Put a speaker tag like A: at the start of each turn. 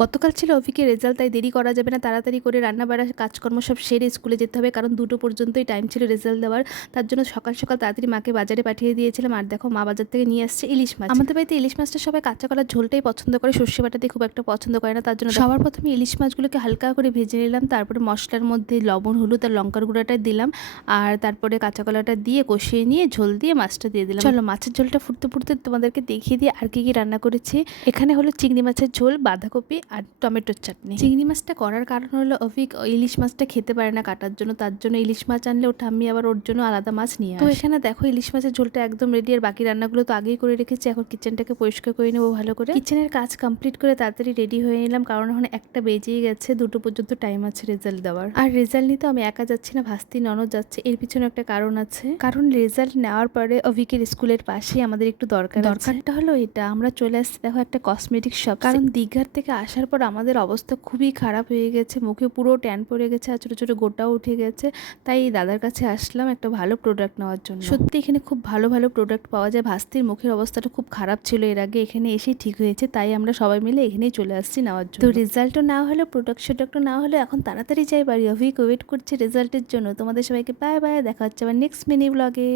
A: গতকাল ছিল অফিকের রেজাল্ট তাই দেরি করা যাবে না। তাড়াতাড়ি করে রান্না বাড়া কাজকর্ম সব সেরে স্কুলে যেতে হবে কারণ দুটো পর্যন্তই টাইম ছিল রেজাল্ট দেওয়ার। তার জন্য সকাল সকাল তাড়াতাড়ি মাকে বাজারে পাঠিয়ে দিয়েছিলাম। আর দেখো মা বাজার থেকে নিয়ে আসছে ইলিশ মাছ। আমাদের বাড়িতে ইলিশ মাছটা সবাই কাঁচা কলার ঝোলটাই পছন্দ করে সর্ষে বাটাতে খুব একটা পছন্দ করে না তার জন্য সবার প্রথমে ইলিশ মাছগুলোকে হালকা করে ভেজে নিলাম তারপরে মশলার মধ্যে লবণ হলুদ আর লঙ্কার গুঁড়াটা দিলাম আর তারপরে কাঁচা কলাটা দিয়ে কষিয়ে নিয়ে ঝোল দিয়ে মাছটা দিয়ে দিলাম। চলো মাছের ঝোলটা ফুটতে ফুটতে তোমাদেরকে দেখিয়ে দিয়ে আর কি কি রান্না করেছি। এখানে হলো চিংড়ি মাছের ঝোল বাঁধাকপি আর টমেটোর চাটনি। চিংড়ি মাছটা করার কারণ হলো অভিক ইলিশ মাছটা খেতে পারে না কাটার জন্য তার জন্য ইলিশ মাছ আনলে ওটা আমি আবার ওর জন্য আলাদা মাছ নিয়ে তো এখানে দেখো ইলিশ মাছের ঝোলটা একদম রেডি আর বাকি রান্নাগুলো তো আগেই করে রেখেছি এখন কিচেনটাকে পরিষ্কার করে নেব ভালো করে। কিচেনের কাজ কমপ্লিট করে তাড়াতাড়ি রেডি হয়ে নিলাম কারণ এখন একটা বেজেই গেছে দুটো পর্যন্ত টাইম আছে রেজাল্ট দেওয়ার। আর রেজাল্ট নিতে আমি একা যাচ্ছি না ভাস্তি ননদ যাচ্ছে এর পিছনে একটা কারণ আছে। কারণ রেজাল্ট নেওয়ার পরে অভিকের স্কুলের পাশেই আমাদের একটু দরকার দরকারটা হলো এটা আমরা চলে আসছি দেখো একটা কসমেটিক শপ কারণ দীঘার থেকে আসার পর আমাদের অবস্থা খুবই খারাপ হয়ে গেছে। মুখে পুরো ট্যান পড়ে গেছে আর ছোটো ছোটো গোটাও উঠে গেছে। তাই দাদার কাছে আসলাম একটা ভালো প্রোডাক্ট নেওয়ার জন্য। সত্যি এখানে খুব ভালো ভালো প্রোডাক্ট পাওয়া যায়। ভাস্তির মুখের অবস্থাটা খুব খারাপ ছিল এর আগে। এখানে এসেই ঠিক হয়েছে। তাই আমরা সবাই মিলে এখানেই চলে আসছি নেওয়ার জন্য। তো রেজাল্টও না হলে প্রোডাক্ট শোডাক্টও না হলে এখন তাড়াতাড়ি যাই বাড়ি। অভিক ওয়েট করছে রেজাল্টের জন্য। তোমাদের সবাইকে বাই বাই দেখা হচ্ছে আবার নেক্সট মিনি ব্লগে